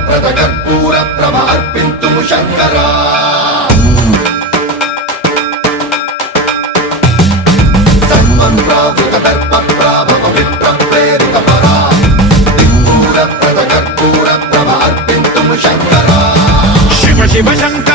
ప్రద కర్పూర ప్రభ అర్పింతుము శంకరా సర్వం ప్రావృత దర్ప ప్రాభవ విప్ర ప్రేరిత పరా దిక్పూర ప్రద కర్పూర ప్రభ అర్పింతుము శంకరా శివ శివ శంకర